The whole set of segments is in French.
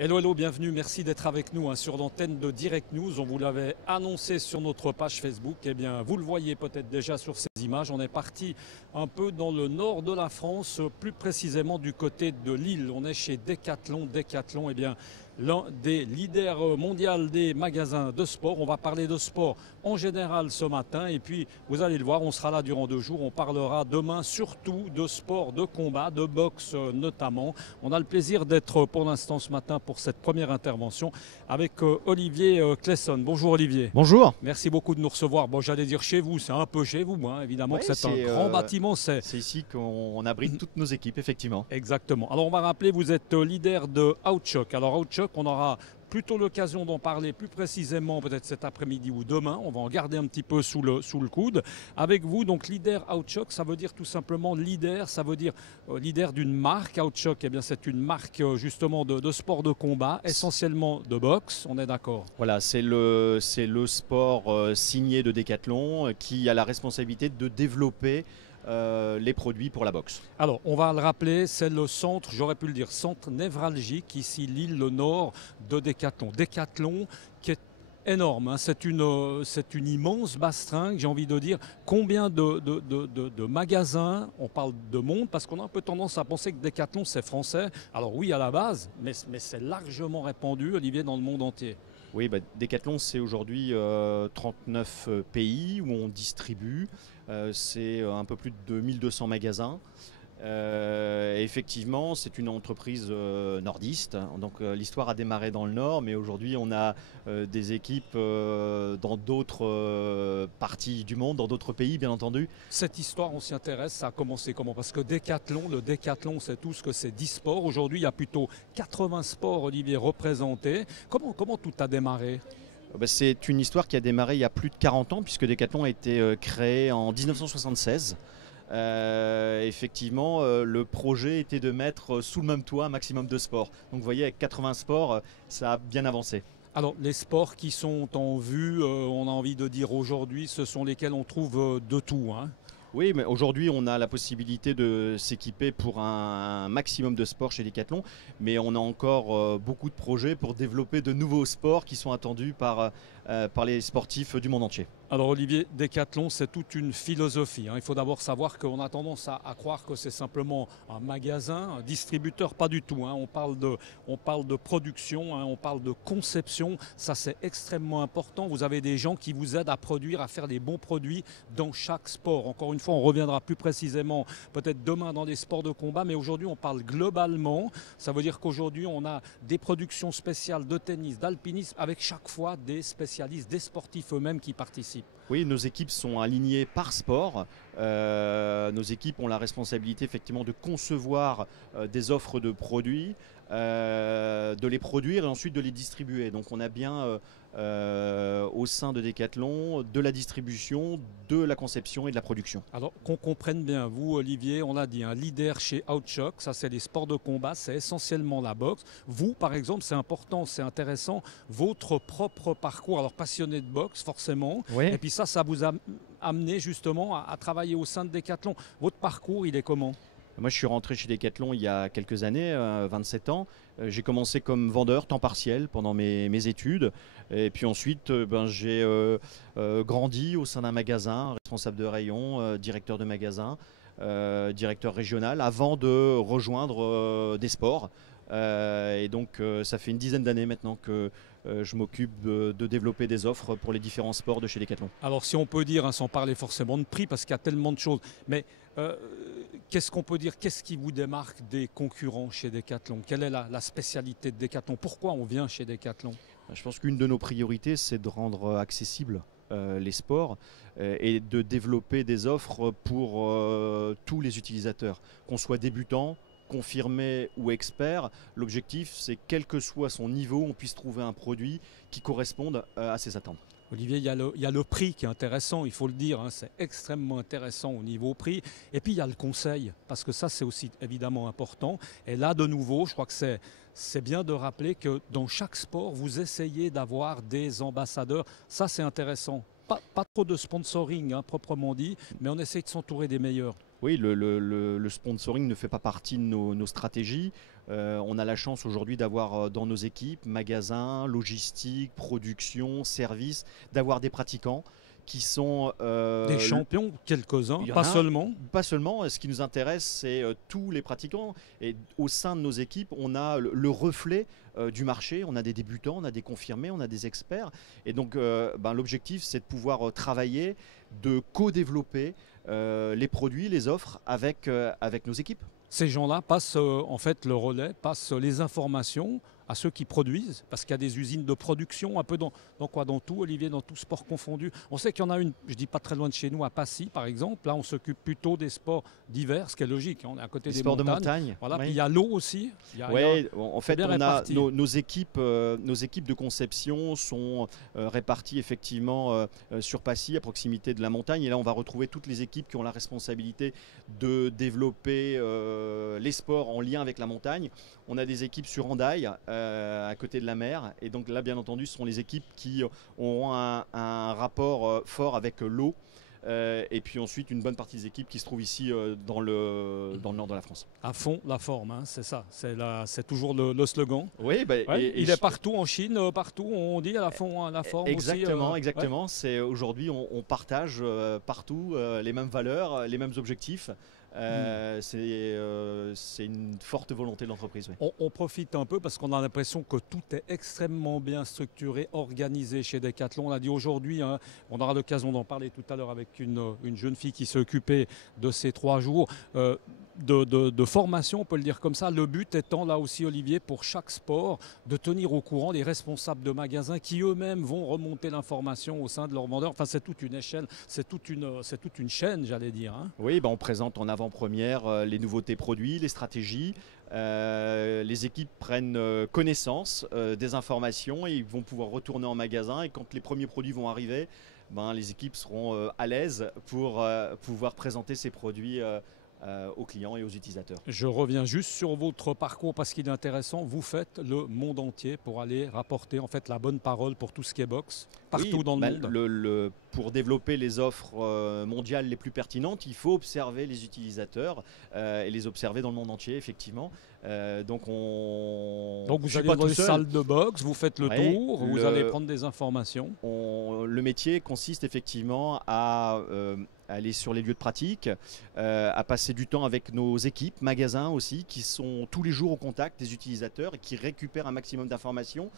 Hello, hello, bienvenue, merci d'être avec nous sur l'antenne de Direct News. On vous l'avait annoncé sur notre page Facebook. Eh bien, vous le voyez peut-être déjà sur ces images. On est parti un peu dans le nord de la France, plus précisément du côté de Lille. On est chez Decathlon. Decathlon, eh bien, l'un des leaders mondiaux des magasins de sport. On va parler de sport en général ce matin. Et puis, vous allez le voir, on sera là durant 2 jours. On parlera demain surtout de sport, de combat, de boxe notamment. On a le plaisir d'être pour l'instant ce matin pour cette première intervention avec Olivier Clesson. Bonjour Olivier. Bonjour. Merci beaucoup de nous recevoir. Bon, j'allais dire chez vous, c'est un peu chez vous, hein. Évidemment Ouais, que c'est un grand bâtiment. C'est ici qu'on abrite toutes nos équipes, effectivement. Exactement. Alors on va rappeler, vous êtes leader de Outchoc. Alors Outchoc, on aura plutôt l'occasion d'en parler plus précisément peut-être cet après-midi ou demain. On va en garder un petit peu sous le coude. Avec vous, donc leader Outchoc, ça veut dire tout simplement leader, ça veut dire leader d'une marque. Outchoc, eh bien c'est une marque justement de sport de combat, essentiellement de boxe, on est d'accord. Voilà, c'est le sport signé de Decathlon qui a la responsabilité de développer les produits pour la boxe. Alors, on va le rappeler, c'est le centre, j'aurais pu le dire, centre névralgique, ici Lille, le nord de Decathlon. Decathlon qui est énorme, hein. C'est une immense bastringue, j'ai envie de dire. Combien de magasins, on parle de monde, parce qu'on a un peu tendance à penser que Decathlon c'est français. Alors oui, à la base, mais c'est largement répandu, Olivier, dans le monde entier. Oui, Decathlon, c'est aujourd'hui 39 pays où on distribue. C'est un peu plus de 1200 magasins. Et effectivement, c'est une entreprise nordiste. Donc l'histoire a démarré dans le nord, mais aujourd'hui on a des équipes dans d'autres parties du monde, dans d'autres pays, bien entendu. Cette histoire, on s'y intéresse, ça a commencé comment? Parce que le Decathlon, c'est tout ce que c'est 10 sports. Aujourd'hui, il y a plutôt 80 sports, Olivier, représentés. Comment tout a démarré? C'est une histoire qui a démarré il y a plus de 40 ans, puisque Decathlon a été créé en 1976. Effectivement, le projet était de mettre sous le même toit un maximum de sports. Donc vous voyez, avec 80 sports, ça a bien avancé. Alors, les sports qui sont en vue, on a envie de dire aujourd'hui, ce sont lesquels on trouve de tout, hein. Oui, mais aujourd'hui, on a la possibilité de s'équiper pour un maximum de sports chez Decathlon, mais on a encore beaucoup de projets pour développer de nouveaux sports qui sont attendus par les sportifs du monde entier. Alors Olivier, Decathlon, c'est toute une philosophie, hein. Il faut d'abord savoir qu'on a tendance à croire que c'est simplement un magasin, un distributeur, pas du tout, hein. On parle de production, hein, on parle de conception, ça c'est extrêmement important. Vous avez des gens qui vous aident à produire, à faire des bons produits dans chaque sport. Encore une fois, on reviendra plus précisément peut-être demain dans les sports de combat, mais aujourd'hui on parle globalement. Ça veut dire qu'aujourd'hui on a des productions spéciales de tennis, d'alpinisme, avec chaque fois des spécialistes, des sportifs eux-mêmes qui participent. Oui, nos équipes sont alignées par sport. Nos équipes ont la responsabilité effectivement de concevoir des offres de produits, de les produire et ensuite de les distribuer. Donc on a bien au sein de Decathlon de la distribution, de la conception et de la production. Alors qu'on comprenne bien, vous Olivier, on l'a dit, un leader chez Outchoc, ça c'est les sports de combat, c'est essentiellement la boxe. Vous par exemple, c'est important, c'est intéressant, votre propre parcours, alors passionné de boxe forcément, Oui. et puis ça vous a amené justement à travailler au sein de Decathlon. Votre parcours, il est comment? Moi, je suis rentré chez Decathlon il y a quelques années, 27 ans. J'ai commencé comme vendeur temps partiel pendant mes études. Et puis ensuite, j'ai grandi au sein d'un magasin, responsable de rayon, directeur de magasin, directeur régional, avant de rejoindre des sports. Et donc, ça fait une dizaine d'années maintenant que je m'occupe de développer des offres pour les différents sports de chez Decathlon. Alors si on peut dire, hein, sans parler forcément de prix, parce qu'il y a tellement de choses, mais qu'est-ce qu'on peut dire, qu'est-ce qui vous démarque des concurrents chez Decathlon? Quelle est la spécialité de Decathlon? Pourquoi on vient chez Decathlon? Je pense qu'une de nos priorités, c'est de rendre accessibles les sports et de développer des offres pour tous les utilisateurs, qu'on soit débutant, confirmé ou expert. L'objectif, c'est quel que soit son niveau, on puisse trouver un produit qui corresponde à ses attentes. Olivier, il y a le prix qui est intéressant, il faut le dire, hein, c'est extrêmement intéressant au niveau prix. Et puis il y a le conseil, parce que ça c'est aussi évidemment important. Et là de nouveau, je crois que c'est bien de rappeler que dans chaque sport, vous essayez d'avoir des ambassadeurs. Ça c'est intéressant. Pas trop de sponsoring, hein, proprement dit, mais on essaie de s'entourer des meilleurs. Oui, le sponsoring ne fait pas partie de nos stratégies. On a la chance aujourd'hui d'avoir dans nos équipes, magasins, logistique, production, services, d'avoir des pratiquants qui sont Des champions, quelques-uns, il y en pas a seulement. pas seulement. Ce qui nous intéresse, c'est tous les pratiquants. Et au sein de nos équipes, on a le reflet du marché. On a des débutants, on a des confirmés, on a des experts. Et donc, l'objectif, c'est de pouvoir travailler, de co-développer les produits, les offres avec nos équipes. Ces gens-là passent en fait le relais, passent les informations à ceux qui produisent, parce qu'il y a des usines de production un peu dans tout, Olivier, dans tout sport confondu. On sait qu'il y en a une, je dis pas très loin de chez nous, à Passy par exemple. Là, on s'occupe plutôt des sports d'hiver, ce qui est logique. On est à côté Les des sports montagnes. de montagne. Voilà, Oui. puis il y a l'eau aussi. Oui, en fait, bien on a réparti. nos équipes de conception sont réparties effectivement sur Passy, à proximité de la montagne. Et là, on va retrouver toutes les équipes qui ont la responsabilité de développer les sports en lien avec la montagne. On a des équipes sur Hendaye, à côté de la mer. Et donc là, bien entendu, ce sont les équipes qui auront un rapport fort avec l'eau. Et puis ensuite, une bonne partie des équipes qui se trouvent ici dans le nord de la France. À fond la forme, hein, c'est ça. C'est toujours le slogan. Oui, Ouais, il est partout en Chine, partout on dit à la forme exactement, aussi. exactement. Ouais. C'est aujourd'hui on partage partout les mêmes valeurs, les mêmes objectifs. C'est une forte volonté de l'entreprise. Oui. On profite un peu parce qu'on a l'impression que tout est extrêmement bien structuré, organisé chez Decathlon. On a dit aujourd'hui, hein, on aura l'occasion d'en parler tout à l'heure avec une jeune fille qui s'est occupée de ces 3 jours. De formation, on peut le dire comme ça. Le but étant là aussi, Olivier, pour chaque sport, de tenir au courant les responsables de magasins qui eux-mêmes vont remonter l'information au sein de leurs vendeurs. Enfin, c'est toute une échelle, c'est toute une chaîne, j'allais dire. Hein. Oui, on présente en avant-première les nouveautés produits, les stratégies. Les équipes prennent connaissance des informations et ils vont pouvoir retourner en magasin. Et quand les premiers produits vont arriver, les équipes seront à l'aise pour pouvoir présenter ces produits aux clients et aux utilisateurs. Je reviens juste sur votre parcours parce qu'il est intéressant. Vous faites le monde entier pour aller rapporter en fait la bonne parole pour tout ce qui est boxe partout dans le monde. Pour développer les offres mondiales les plus pertinentes, il faut observer les utilisateurs et les observer dans le monde entier, effectivement. Donc vous allez dans les salles de boxe, vous faites le tour, vous allez prendre des informations. Le métier consiste effectivement à aller sur les lieux de pratique, à passer du temps avec nos équipes, magasins aussi, qui sont tous les jours au contact des utilisateurs et qui récupèrent un maximum d'informations.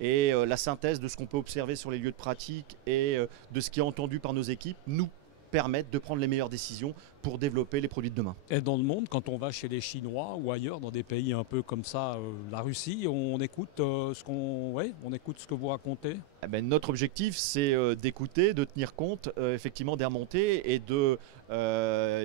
Et la synthèse de ce qu'on peut observer sur les lieux de pratique et de ce qui est entendu par nos équipes nous permettent de prendre les meilleures décisions pour développer les produits de demain. Et dans le monde, quand on va chez les Chinois ou ailleurs, dans des pays un peu comme ça, la Russie, on écoute on écoute ce que vous racontez. Notre objectif, c'est d'écouter, de tenir compte effectivement des remontées et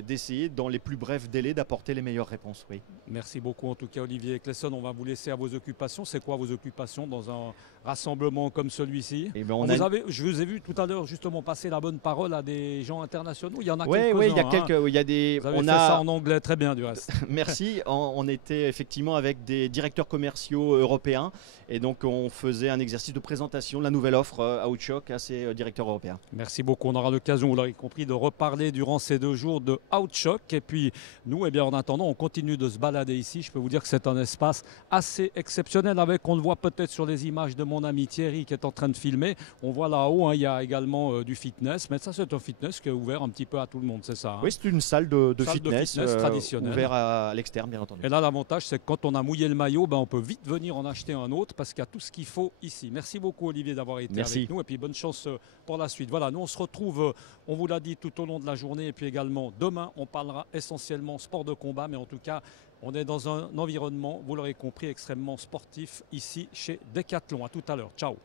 d'essayer dans les plus brefs délais d'apporter les meilleures réponses. Oui. Merci beaucoup en tout cas Olivier Clesson. On va vous laisser à vos occupations. C'est quoi vos occupations dans un rassemblement comme celui-ci? Je vous ai vu tout à l'heure justement passer la bonne parole à des gens internationaux. Il y en a quelques-uns. Oui, il y a quelques. Il y a des. Vous avez fait ça en anglais très bien du reste. Merci. On était effectivement avec des directeurs commerciaux européens et donc on faisait un exercice de présentation de la nouvelle offre Outshock à ces directeurs européens. Merci beaucoup. On aura l'occasion, vous l'aurez compris, de reparler durant ces 2 jours de Outshock. Et puis nous, en attendant, on continue de se balader ici. Je peux vous dire que c'est un espace assez exceptionnel avec, on le voit peut-être sur les images de mon ami Thierry qui est en train de filmer. On voit là-haut, il y a également du fitness. Mais ça, c'est un fitness qui est ouvert un petit peu à tout le monde, c'est ça? Oui, c'est une salle de fitness traditionnelle. Ouvert à l'externe, bien entendu. Et là, l'avantage, c'est que quand on a mouillé le maillot, on peut vite venir en acheter un autre parce qu'il y a tout ce qu'il faut ici. Merci beaucoup, Olivier, d'avoir été avec nous. Et puis, bonne chance pour la suite. Voilà, nous, on se retrouve, on vous l'a dit, tout au long de la journée. Et puis également, demain, on parlera essentiellement sport de combat. Mais en tout cas, on est dans un environnement, vous l'aurez compris, extrêmement sportif ici chez Decathlon. À tout à l'heure. Ciao.